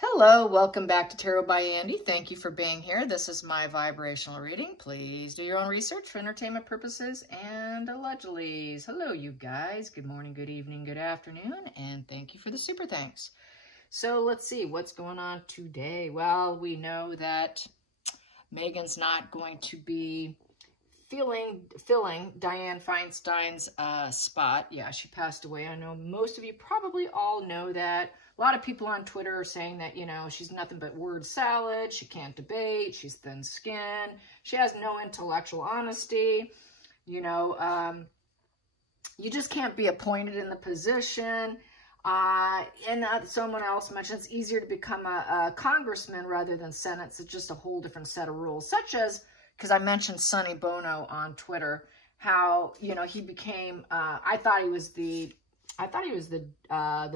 Hello, welcome back to Tarot by Andy. Thank you for being here. This is my vibrational reading. Please do your own research for entertainment purposes and allegedly. Hello, you guys. Good morning, good evening, good afternoon, and thank you for the super thanks. So let's see what's going on today. Well, we know that Megan's not going to be filling Dianne Feinstein's spot. Yeah, she passed away. I know most of you probably all know that. A lot of people on Twitter are saying that, you know, she's nothing but word salad. She can't debate. She's thin-skinned. She has no intellectual honesty. You know, you just can't be appointed in the position. Someone else mentioned it's easier to become a congressman rather than Senate. It's just a whole different set of rules, such as, because I mentioned Sonny Bono on Twitter, how, you know, he became, I thought he was the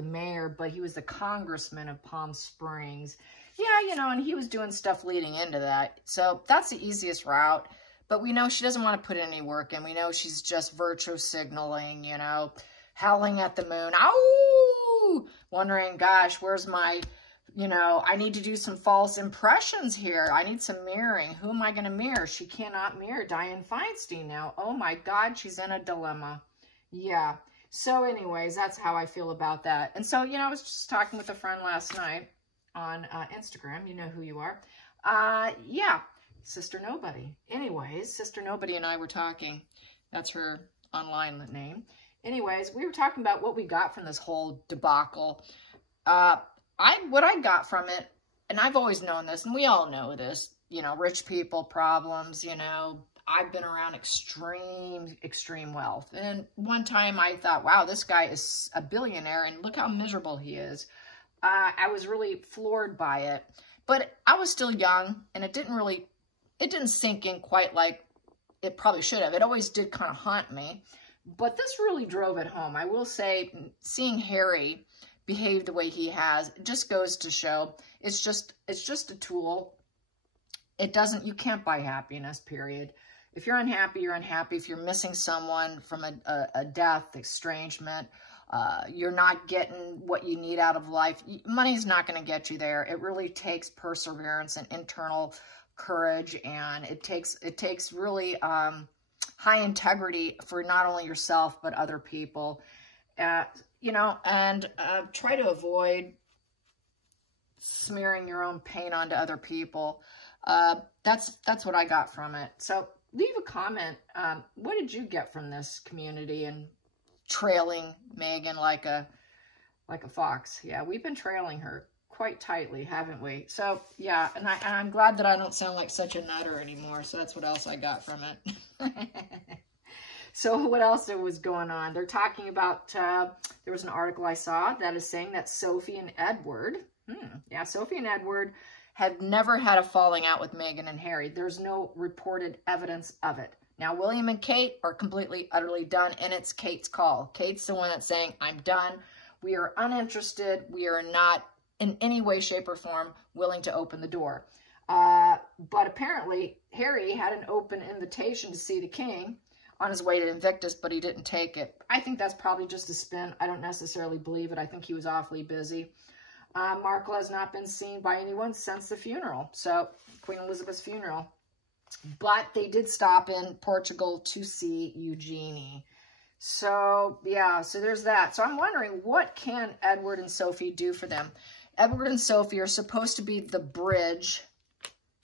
mayor, but he was the congressman of Palm Springs. Yeah, you know, and he was doing stuff leading into that. So that's the easiest route. But we know she doesn't want to put any work in. We know she's just virtue signaling, you know, howling at the moon. Ow! Wondering, gosh, where's my, you know, I need to do some false impressions here. I need some mirroring. Who am I going to mirror? She cannot mirror Dianne Feinstein now. Oh my God, she's in a dilemma. Yeah. So anyways, that's how I feel about that. And so, you know, I was just talking with a friend last night on Instagram. You know who you are. Yeah, Sister Nobody. Anyways, Sister Nobody and I were talking. That's her online name. Anyways, we were talking about what we got from this whole debacle. What I got from it, and I've always known this, and we all know this, you know, rich people problems, you know, I've been around extreme wealth. And one time I thought, wow, this guy is a billionaire and look how miserable he is. I was really floored by it, but I was still young and it didn't sink in quite like it probably should have. It always did kind of haunt me, but this really drove it home. I will say, seeing Harry behave the way he has, it just goes to show it's just a tool. You can't buy happiness, period. If you're unhappy, you're unhappy. If you're missing someone from a death, estrangement, you're not getting what you need out of life, money's not going to get you there. It really takes perseverance and internal courage, and it takes really high integrity for not only yourself, but other people. You know, and try to avoid smearing your own pain onto other people. That's what I got from it. So leave a comment. What did you get from this community and trailing Megan like a fox? Yeah, we've been trailing her quite tightly, haven't we? So yeah, and I'm glad that I don't sound like such a nutter anymore. So that's what else I got from it. So what else was going on? They're talking about, there was an article I saw that is saying that Sophie and Edward, yeah, Sophie and Edward have never had a falling out with Meghan and Harry. There's no reported evidence of it. Now, William and Kate are completely, utterly done, and it's Kate's call. Kate's the one that's saying, I'm done. We are uninterested. We are not in any way, shape, or form willing to open the door. But apparently, Harry had an open invitation to see the king on his way to Invictus, but he didn't take it. I think that's probably just a spin. I don't necessarily believe it. I think he was awfully busy. Markle has not been seen by anyone since the funeral. So, Queen Elizabeth's funeral. But they did stop in Portugal to see Eugenie. So, yeah, so there's that. So I'm wondering, what can Edward and Sophie do for them? Edward and Sophie are supposed to be the bridge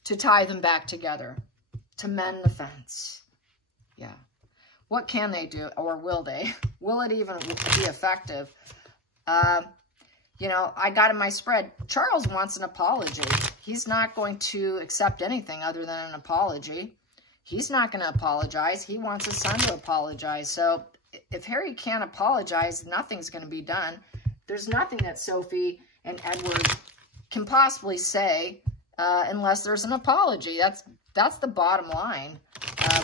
to tie them back together, to mend the fence. Yeah. What can they do, or will they? Will it even be effective? You know, I got in my spread, Charles wants an apology. He's not going to accept anything other than an apology. He's not going to apologize. He wants his son to apologize. So if Harry can't apologize, nothing's going to be done. There's nothing that Sophie and Edward can possibly say unless there's an apology. That's the bottom line.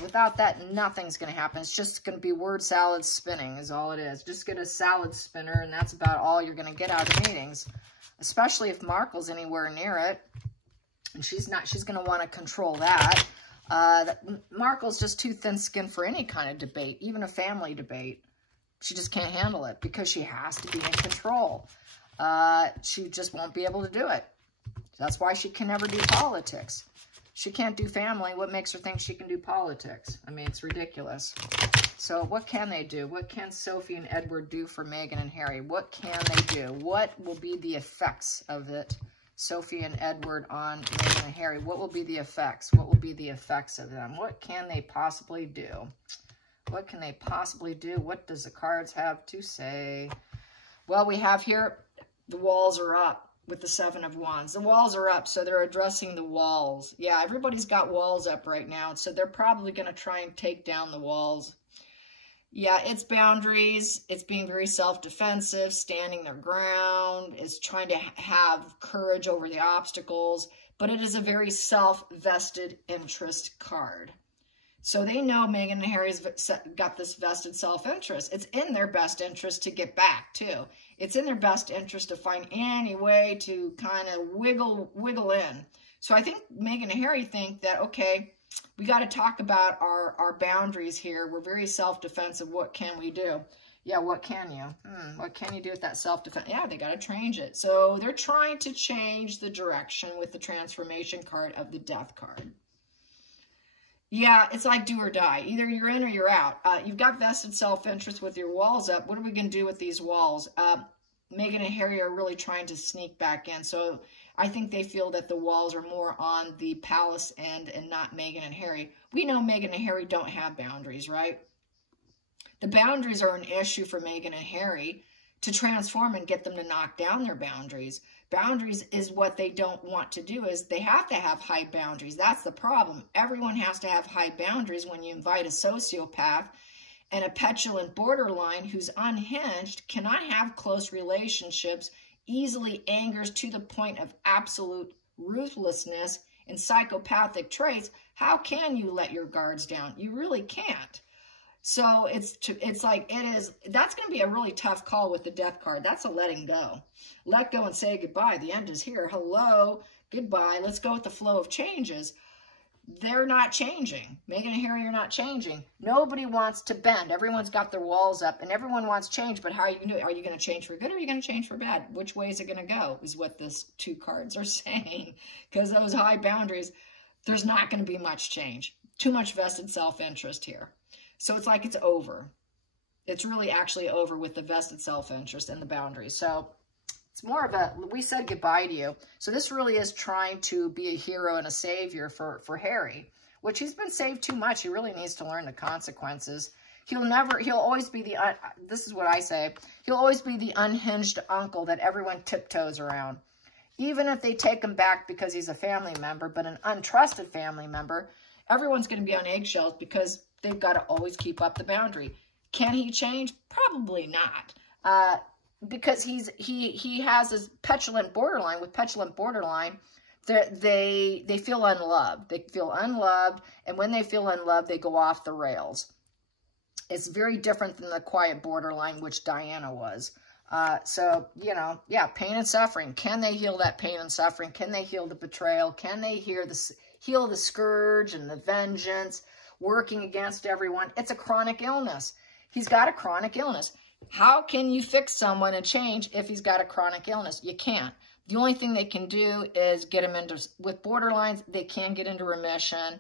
Without that, nothing's going to happen. It's just going to be word salad spinning is all it is. Just get a salad spinner, and that's about all you're going to get out of meetings, especially if Markle's anywhere near it. And she's not. She's going to want to control that. Markle's just too thin-skinned for any kind of debate, even a family debate. She just can't handle it because she has to be in control. She just won't be able to do it. That's why she can never do politics. She can't do family. What makes her think she can do politics? I mean, it's ridiculous. So what can they do? What can Sophie and Edward do for Meghan and Harry? What can they do? What will be the effects of it? Sophie and Edward on Meghan and Harry. What will be the effects? What will be the effects of them? What can they possibly do? What can they possibly do? What does the cards have to say? Well, we have here, the walls are up with the Seven of Wands. The walls are up, so they're addressing the walls. Yeah, everybody's got walls up right now, so they're probably going to try and take down the walls. Yeah, it's boundaries. It's being very self-defensive, standing their ground. It's trying to have courage over the obstacles. But it is a very self-vested interest card. So they know Meghan and Harry's got this vested self-interest. It's in their best interest to get back, too. It's in their best interest to find any way to kind of wiggle in. So I think Meghan and Harry think that, okay, we got to talk about our boundaries here. We're very self-defensive. What can we do? Yeah, what can you? What can you do with that self-defense? Yeah, they got to change it. So they're trying to change the direction with the transformation card of the Death card. Yeah, it's like do or die. Either you're in or you're out. You've got vested self-interest with your walls up. What are we going to do with these walls? Meghan and Harry are really trying to sneak back in. So I think they feel that the walls are more on the palace end and not Meghan and Harry. We know Meghan and Harry don't have boundaries, right? The boundaries are an issue for Meghan and Harry to transform and get them to knock down their boundaries. Boundaries is what they don't want to do, is they have to have high boundaries. That's the problem. Everyone has to have high boundaries when you invite a sociopath and a petulant borderline who's unhinged, cannot have close relationships, easily angers to the point of absolute ruthlessness and psychopathic traits. How can you let your guards down? You really can't. So it's like that's going to be a really tough call with the Death card. That's a letting go. Let go and say goodbye. The end is here. Hello, goodbye. Let's go with the flow of changes. They're not changing. Meghan and Harry are not changing. Nobody wants to bend. Everyone's got their walls up and everyone wants change. But how are you going to do it? Are you going to change for good or are you going to change for bad? Which way is it going to go is what these two cards are saying. Because those high boundaries, there's not going to be much change. Too much vested self-interest here. So it's like it's over. It's really actually over with the vested self-interest and the boundaries. So it's more of a, we said goodbye to you. So this really is trying to be a hero and a savior for Harry, which he's been saved too much. He really needs to learn the consequences. He'll always be this is what I say, he'll always be the unhinged uncle that everyone tiptoes around. Even if they take him back because he's a family member, but an untrusted family member, everyone's going to be on eggshells because they've got to always keep up the boundary. Can he change? Probably not. Because he has this petulant borderline. With petulant borderline, they feel unloved. They feel unloved, and when they feel unloved, they go off the rails. It's very different than the quiet borderline, which Diana was. So, you know, yeah, pain and suffering. Can they heal that pain and suffering? Can they heal the betrayal? Can they heal the scourge and the vengeance, working against everyone? It's a chronic illness. He's got a chronic illness. How can you fix someone and change if he's got a chronic illness? You can't. The only thing they can do is get him into, with borderlines, they can get into remission.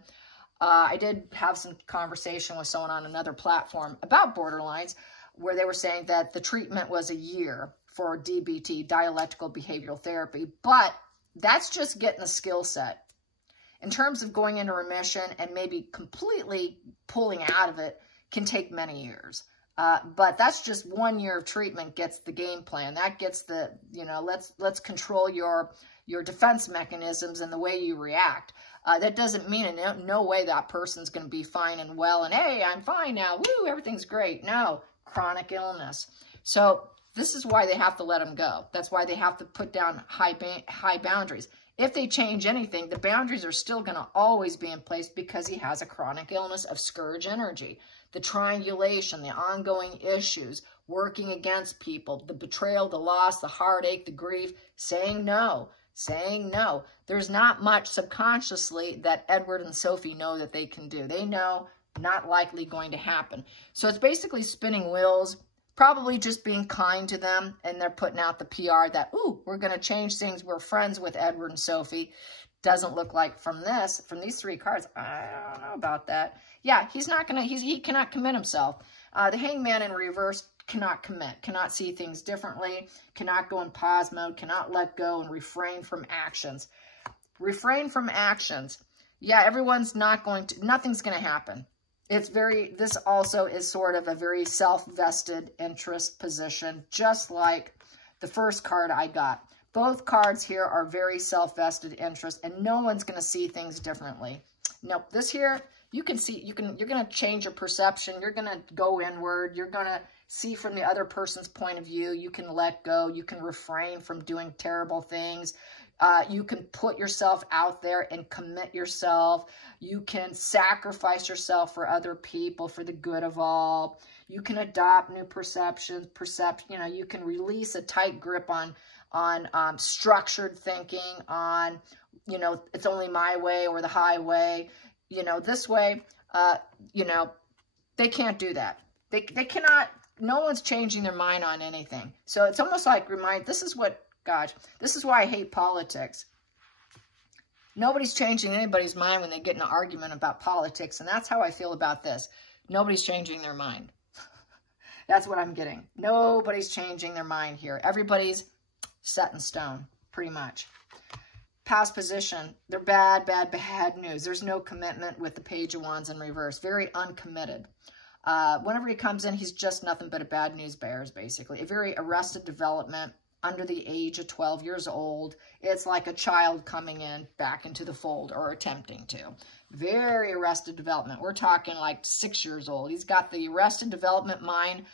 I did have some conversation with someone on another platform about borderlines where they were saying that the treatment was a year for DBT, dialectical behavioral therapy, but that's just getting a skill set. In terms of going into remission and maybe completely pulling out of it can take many years. But that's just 1 year of treatment gets the game plan. That gets the, you know, let's control your defense mechanisms and the way you react. That doesn't mean in no way that person's going to be fine and well and, hey, I'm fine now. Woo, everything's great. No, chronic illness. So this is why they have to let them go. That's why they have to put down high boundaries. If they change anything, the boundaries are still going to always be in place because he has a chronic illness of scourge energy. The triangulation, the ongoing issues, working against people, the betrayal, the loss, the heartache, the grief, saying no. There's not much subconsciously that Edward and Sophie know that they can do. They know not likely going to happen. So it's basically spinning wheels, probably just being kind to them, and they're putting out the PR that, ooh, we're going to change things. We're friends with Edward and Sophie. Doesn't look like from these 3 cards. I don't know about that. Yeah, he's not going to, he cannot commit himself. The Hangman in reverse cannot commit, cannot see things differently, cannot go in pause mode, cannot let go and refrain from actions. Refrain from actions. Yeah, everyone's not going to, nothing's going to happen. It's this also is sort of a very self-vested interest position, just like the first card I got. Both cards here are very self-vested interest, and no one's going to see things differently. Nope, this here, you can see, you're going to change your perception. You're going to go inward. You're going to see from the other person's point of view. You can let go. You can refrain from doing terrible things. You can put yourself out there and commit yourself. You can sacrifice yourself for other people, for the good of all. You can adopt new perceptions. You can release a tight grip on structured thinking, on, it's only my way or the highway. This way, they can't do that. They cannot, no one's changing their mind on anything. So it's almost like this is why I hate politics. Nobody's changing anybody's mind when they get in an argument about politics, and that's how I feel about this. Nobody's changing their mind. That's what I'm getting. Nobody's changing their mind here. Everybody's set in stone, pretty much. Past position, they're bad news. There's no commitment with the Page of Wands in reverse. Very uncommitted. Whenever he comes in, he's just nothing but a bad news bearer, basically. A very arrested development, under the age of 12 years old. It's like a child coming in back into the fold, or attempting to. Very arrested development. We're talking like 6 years old. He's got the arrested development mind,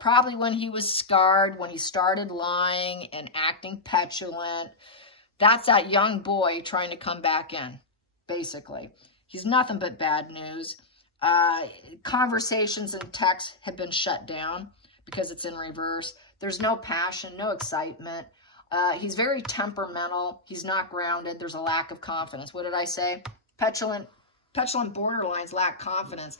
probably when he was scarred, when he started lying and acting petulant. That's that young boy trying to come back in, basically. He's nothing but bad news. Conversations and texts have been shut down because it's in reverse. There's no passion, no excitement. He's very temperamental. He's not grounded. There's a lack of confidence. What did I say? Petulant borderlines lack confidence.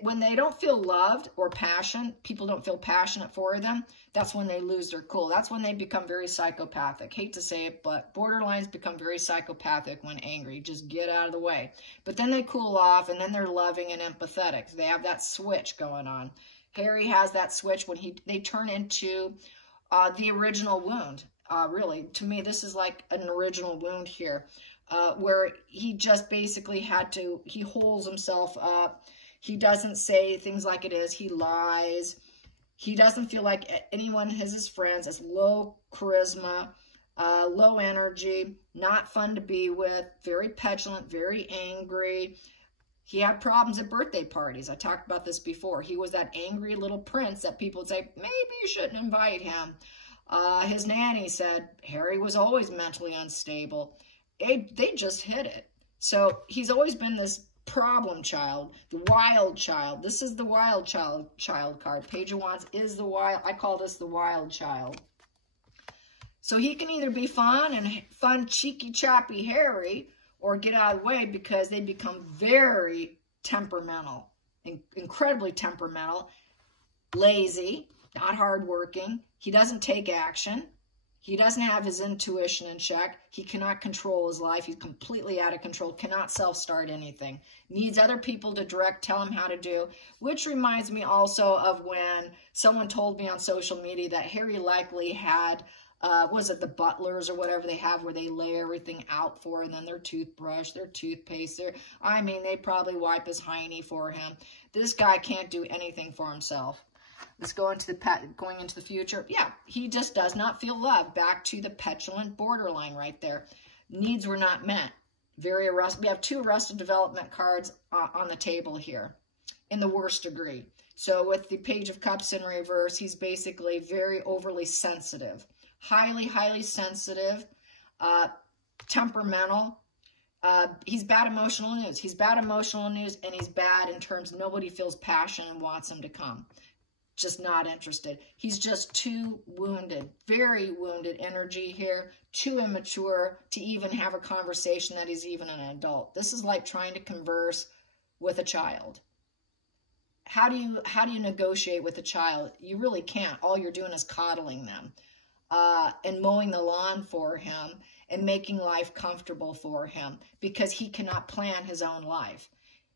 When they don't feel loved or passion, people don't feel passionate for them, that's when they lose their cool. That's when they become very psychopathic. Hate to say it, but borderlines become very psychopathic when angry. Just get out of the way. But then they cool off, and then they're loving and empathetic. They have that switch going on. Harry has that switch when they turn into the original wound. Really, to me, this is like an original wound here, where he just basically he holds himself up. He doesn't say things like it is. He lies. He doesn't feel like anyone is his friends. It's low charisma, low energy, not fun to be with, very petulant, very angry. He had problems at birthday parties. I talked about this before. He was that angry little prince that people would say, maybe you shouldn't invite him. His nanny said Harry was always mentally unstable. They just hit it. So he's always been this problem child, the wild child. This is the wild child card. Page of Wands is the wild. I call this the wild child. So he can either be fun, cheeky, choppy Harry, or get out of the way, because they become very temperamental, incredibly temperamental, lazy, not hardworking. He doesn't take action. He doesn't have his intuition in check. He cannot control his life. He's completely out of control, cannot self-start anything. Needs other people to tell him how to do, which reminds me also of when someone told me on social media that Harry likely had, was it the butlers or whatever they have, where they lay everything out for, and then their toothbrush, their toothpaste, they probably wipe his hiney for him. This guy can't do anything for himself. Let's go into going into the future. Yeah, he just does not feel love. Back to the petulant borderline right there. Needs were not met. Very arrested. We have 2 arrested development cards on the table here in the worst degree. So with the Page of Cups in reverse, he's basically very overly sensitive. Highly sensitive. Temperamental. He's bad emotional news. He's bad emotional news, and he's bad in terms nobody feels passion and wants him to come. Just not interested. He's just too wounded, very wounded energy here, too immature to even have a conversation that he's even an adult. This is like trying to converse with a child. how do you negotiate with a child? You really can't. All you're doing is coddling them and mowing the lawn for him and making life comfortable for him, because he cannot plan his own life.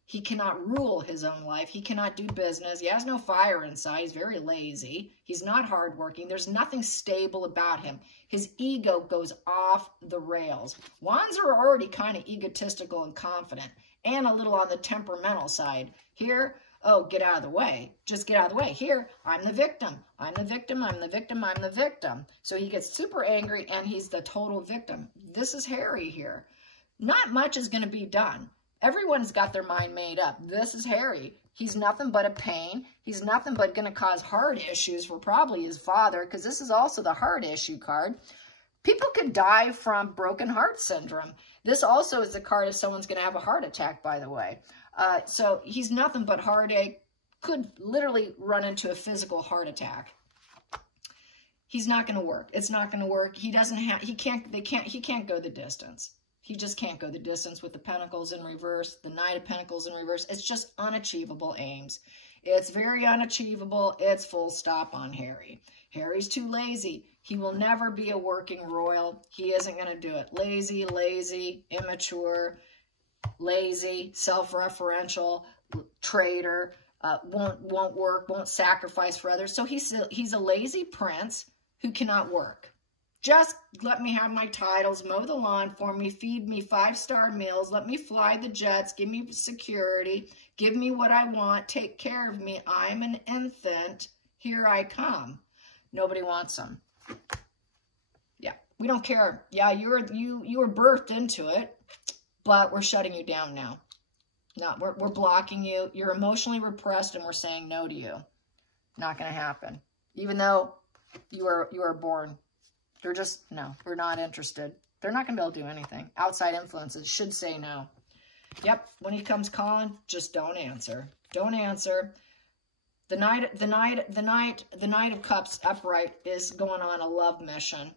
He cannot rule his own life. He cannot do business. He has no fire inside. He's very lazy. He's not hardworking. There's nothing stable about him. His ego goes off the rails. Wands are already kind of egotistical and confident, and a little on the temperamental side. Here, oh, get out of the way. Just get out of the way. Here, I'm the victim. I'm the victim. I'm the victim. I'm the victim. So he gets super angry, and he's the total victim. This is Harry here. Not much is going to be done. Everyone's got their mind made up. This is Harry. He's nothing but a pain. He's nothing but going to cause heart issues for probably his father, because this is also the heart issue card. People could die from broken heart syndrome. This also is the card if someone's going to have a heart attack, by the way. So he's nothing but heartache. Could literally run into a physical heart attack. He's not going to work. It's not going to work. He can't go the distance. He just can't go the distance with the Pentacles in reverse, the Knight of Pentacles in reverse. It's just unachievable aims. It's very unachievable. It's full stop on Harry. Harry's too lazy. He will never be a working royal. He isn't going to do it. Lazy, lazy, immature, lazy, self-referential, traitor, won't work, won't sacrifice for others. So he's a lazy prince who cannot work. Just let me have my titles, mow the lawn for me, feed me 5-star meals, let me fly the jets, give me security, give me what I want, take care of me. I'm an infant. Here I come. Nobody wants them. Yeah, we don't care. Yeah, you were birthed into it, but we're shutting you down now. No, we're blocking you. You're emotionally repressed, and we're saying no to you. Not going to happen. Even though you are born. They're just, no, we're not interested. They're not going to be able to do anything. Outside influences should say no. Yep, when he comes calling, just don't answer. Don't answer. The Knight of Cups upright is going on a love mission.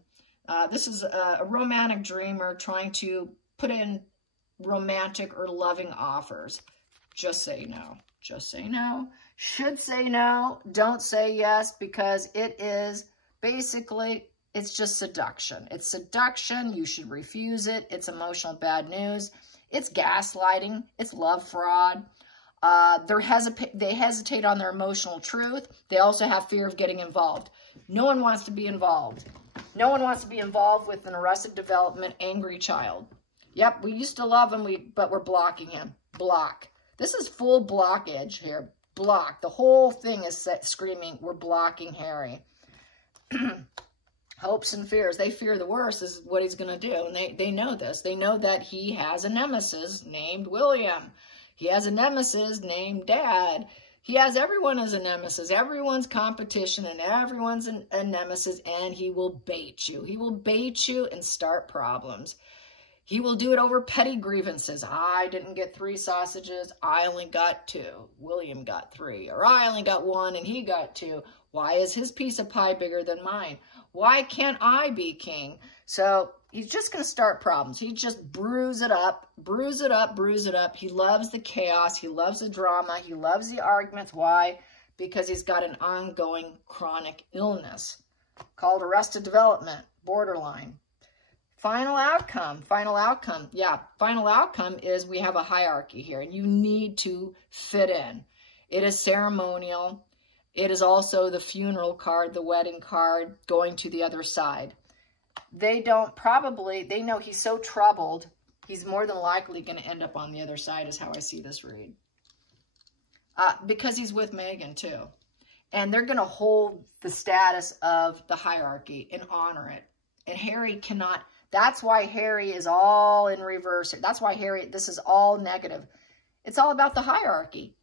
This is a romantic dreamer trying to put in romantic or loving offers. Just say no. Just say no. Should say no. Don't say yes, because it is basically... it's just seduction. It's seduction. You should refuse it. It's emotional bad news. It's gaslighting. It's love fraud. They hesitate on their emotional truth. They also have fear of getting involved. No one wants to be involved. No one wants to be involved with an arrested development angry child. Yep, we used to love him, but we're blocking him. Block. This is full blockage here. Block. The whole thing is screaming, we're blocking Harry. Hopes and fears. They fear the worst is what he's going to do. And they know this. They know that he has a nemesis named William. He has a nemesis named Dad. He has everyone as a nemesis. Everyone's competition and everyone's a nemesis. And he will bait you. He will bait you and start problems. He will do it over petty grievances. I didn't get 3 sausages. I only got 2. William got 3. Or I only got 1 and he got 2. Why is his piece of pie bigger than mine? Why can't I be king? So he's just going to start problems. He just bruise it up, bruise it up, bruise it up. He loves the chaos. He loves the drama. He loves the arguments. Why? Because he's got an ongoing chronic illness called arrested development, borderline. Final outcome. Yeah, final outcome is we have a hierarchy here, and you need to fit in. It is ceremonial. It is also the funeral card, the wedding card, going to the other side. They know he's so troubled, he's more than likely going to end up on the other side is how I see this read. Because he's with Meghan too. And they're going to hold the status of the hierarchy and honor it. And Harry cannot, that's why Harry is all in reverse. That's why this is all negative. It's all about the hierarchy.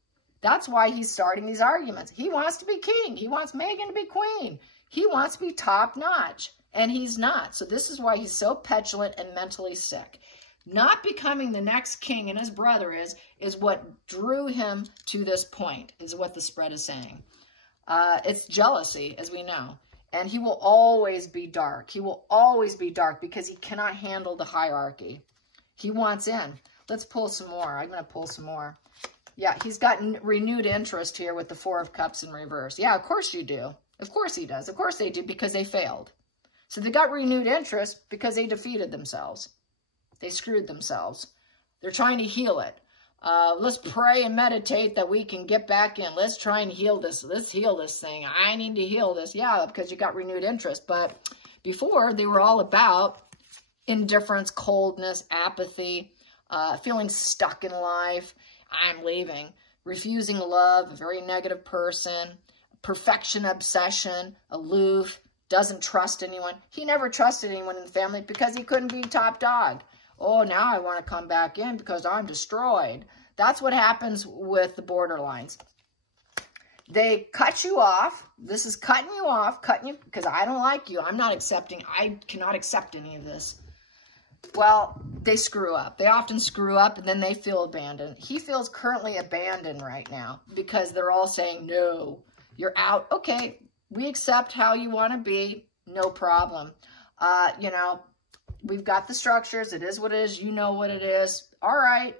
That's why he's starting these arguments. He wants to be king. He wants Meghan to be queen. He wants to be top notch, and he's not. So this is why he's so petulant and mentally sick. Not becoming the next king, and his brother is what drew him to this point, is what the spread is saying. It's jealousy, as we know. And he will always be dark. He will always be dark because he cannot handle the hierarchy. He wants in. Let's pull some more. I'm going to pull some more. Yeah, he's got renewed interest here with the Four of Cups in reverse. Yeah, of course you do. Of course he does. Of course they do, because they failed. So they got renewed interest because they defeated themselves. They screwed themselves. They're trying to heal it. Let's pray and meditate that we can get back in. Let's try and heal this. Let's heal this thing. I need to heal this. Yeah, because you got renewed interest. But before, they were all about indifference, coldness, apathy, feeling stuck in life. I'm leaving. Refusing love, a very negative person. Perfection obsession, aloof, doesn't trust anyone. He never trusted anyone in the family because he couldn't be top dog. Oh, now I want to come back in because I'm destroyed. That's what happens with the borderlines. They cut you off. This is cutting you off, cutting you because I don't like you. I'm not accepting. I cannot accept any of this. Well, they screw up. They often screw up and then they feel abandoned. He feels currently abandoned right now because they're all saying, no, you're out. Okay, we accept how you want to be. No problem. You know, we've got the structures. It is what it is. You know what it is. All right.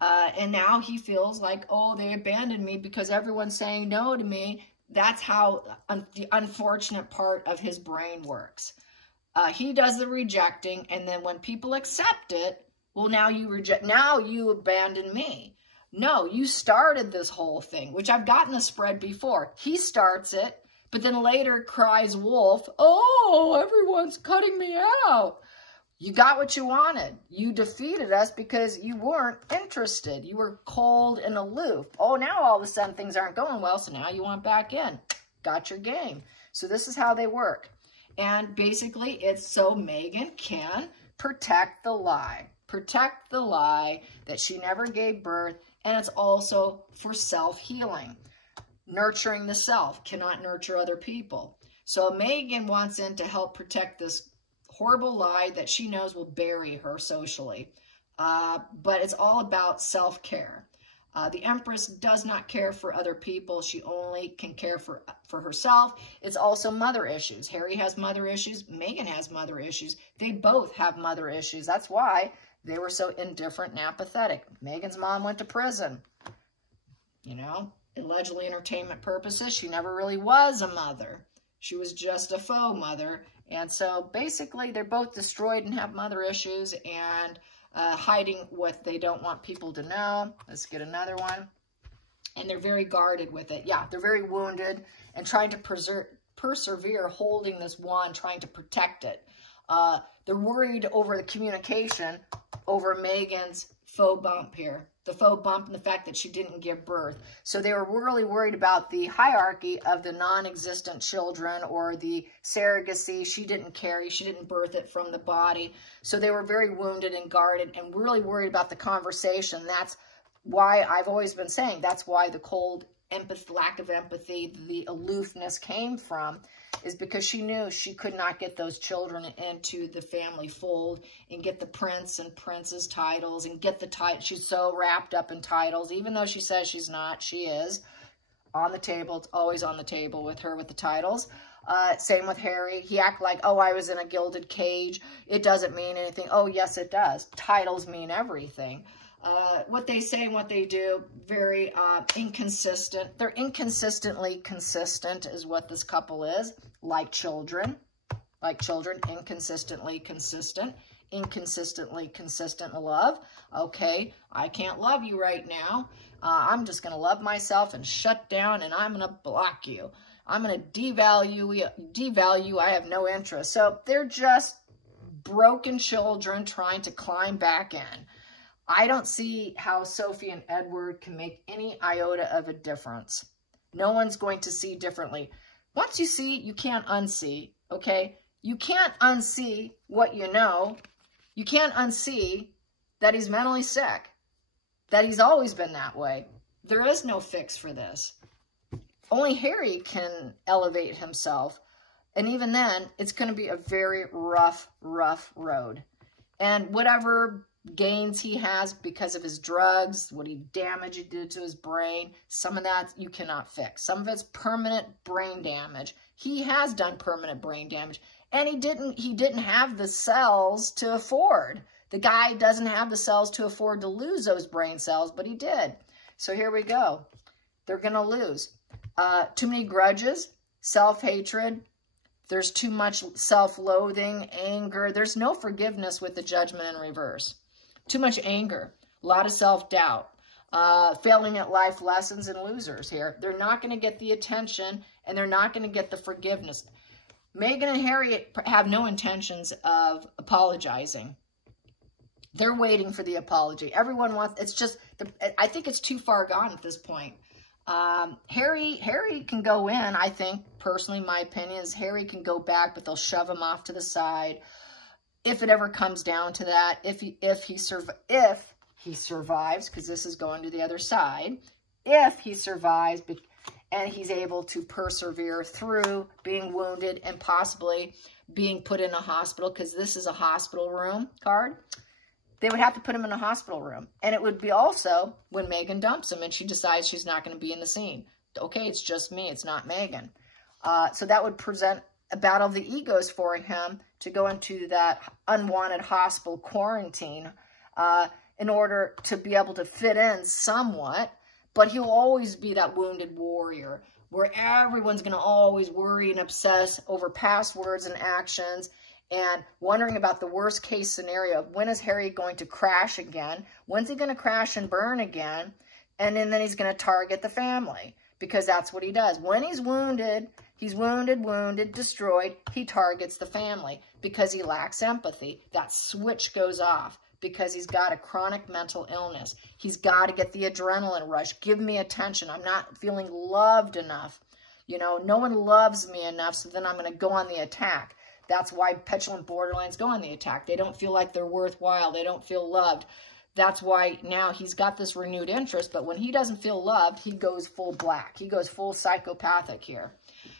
And now he feels like, oh, they abandoned me because everyone's saying no to me. That's how the unfortunate part of his brain works. He does the rejecting, and then when people accept it, well, now you reject, now you abandon me. No, you started this whole thing, which I've gotten the spread before. He starts it, but then later cries wolf, oh, everyone's cutting me out. You got what you wanted. You defeated us because you weren't interested. You were cold and aloof. Oh, now all of a sudden things aren't going well, so now you want back in. Got your game. So this is how they work. And basically it's so Megan can protect the lie. Protect the lie that she never gave birth. And it's also for self-healing. Nurturing the self, cannot nurture other people. So Megan wants in to help protect this horrible lie that she knows will bury her socially. But it's all about self-care. The Empress does not care for other people. She only can care for herself. It's also mother issues. Harry has mother issues. Megan has mother issues. They both have mother issues. That's why they were so indifferent and apathetic. Megan's mom went to prison. You know, allegedly entertainment purposes. She never really was a mother. She was just a faux mother. And so basically they're both destroyed and have mother issues and hiding what they don't want people to know. Let's get another one. And they're very guarded with it. Yeah, they're very wounded and trying to persevere, holding this wand, trying to protect it. They're worried over the communication over Megan's faux bump here. The faux bump and the fact that she didn't give birth. So they were really worried about the hierarchy of the non-existent children or the surrogacy. She didn't carry, she didn't birth it from the body. So they were very wounded and guarded and really worried about the conversation. That's why I've always been saying that's why the cold empathy, lack of empathy, the aloofness came from, is because she knew she could not get those children into the family fold and get the prince and princess titles and get the title. She's so wrapped up in titles, even though she says she's not, she is on the table. It's always on the table with her with the titles. Same with Harry. He acted like, oh, I was in a gilded cage. It doesn't mean anything. Oh, yes, it does. Titles mean everything. What they say and what they do, very inconsistent. They're inconsistently consistent is what this couple is. Like children, inconsistently consistent, inconsistently consistent love. Okay, I can't love you right now. I'm just going to love myself and shut down, and I'm going to block you. I'm going to devalue. I have no interest. So they're just broken children trying to climb back in. I don't see how Sophie and Edward can make any iota of a difference. No one's going to see differently. Once you see, you can't unsee, okay? You can't unsee what you know. You can't unsee that he's mentally sick, that he's always been that way. There is no fix for this. Only Harry can elevate himself. And even then, it's going to be a very rough road. And whatever gains he has because of his drugs, what damage he did to his brain, some of that you cannot fix. Some of it's permanent brain damage. He has done permanent brain damage, and he didn't have the cells to afford. The guy doesn't have the cells to afford to lose those brain cells, but he did. So here we go. They're going to lose. Too many grudges, self-hatred. There's too much self-loathing, anger. There's no forgiveness with the Judgment in reverse. Too much anger, a lot of self-doubt, failing at life lessons, and losers here. They're not going to get the attention, and they're not going to get the forgiveness. Meghan and Harry have no intentions of apologizing. They're waiting for the apology. Everyone wants, it's just, I think it's too far gone at this point. Harry can go in, I think, personally, my opinion is Harry can go back, but they'll shove him off to the side. If it ever comes down to that, if he survives, because this is going to the other side, if he survives and he's able to persevere through being wounded and possibly being put in a hospital, because this is a hospital room card, they would have to put him in a hospital room. And it would be also when Meghan dumps him and she decides she's not going to be in the scene. Okay, it's just me. It's not Meghan. So that would present a battle of the egos for him to go into that unwanted hospital quarantine in order to be able to fit in somewhat. But he'll always be that wounded warrior where everyone's going to always worry and obsess over past words and actions, and wondering about the worst case scenario. When is Harry going to crash again? When's he going to crash and burn again? And then he's going to target the family, because that's what he does. When he's wounded, destroyed, he targets the family because he lacks empathy. That switch goes off because he's got a chronic mental illness. He's got to get the adrenaline rush. Give me attention. I'm not feeling loved enough. You know, no one loves me enough, so then I'm going to go on the attack. That's why petulant borderlines go on the attack. They don't feel like they're worthwhile. They don't feel loved. That's why now he's got this renewed interest, but when he doesn't feel loved, he goes full black. He goes full psychopathic here.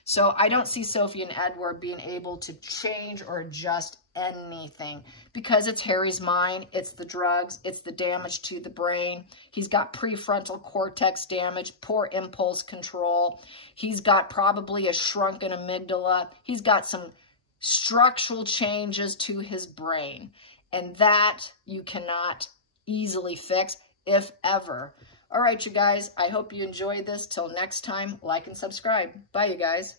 So I don't see Sophie and Edward being able to change or adjust anything, because it's Harry's mind, it's the drugs, it's the damage to the brain. He's got prefrontal cortex damage, poor impulse control. He's got probably a shrunken amygdala. He's got some structural changes to his brain, and that you cannot easily fix, if ever. All right, you guys, I hope you enjoyed this. Till next time, like and subscribe. Bye, you guys.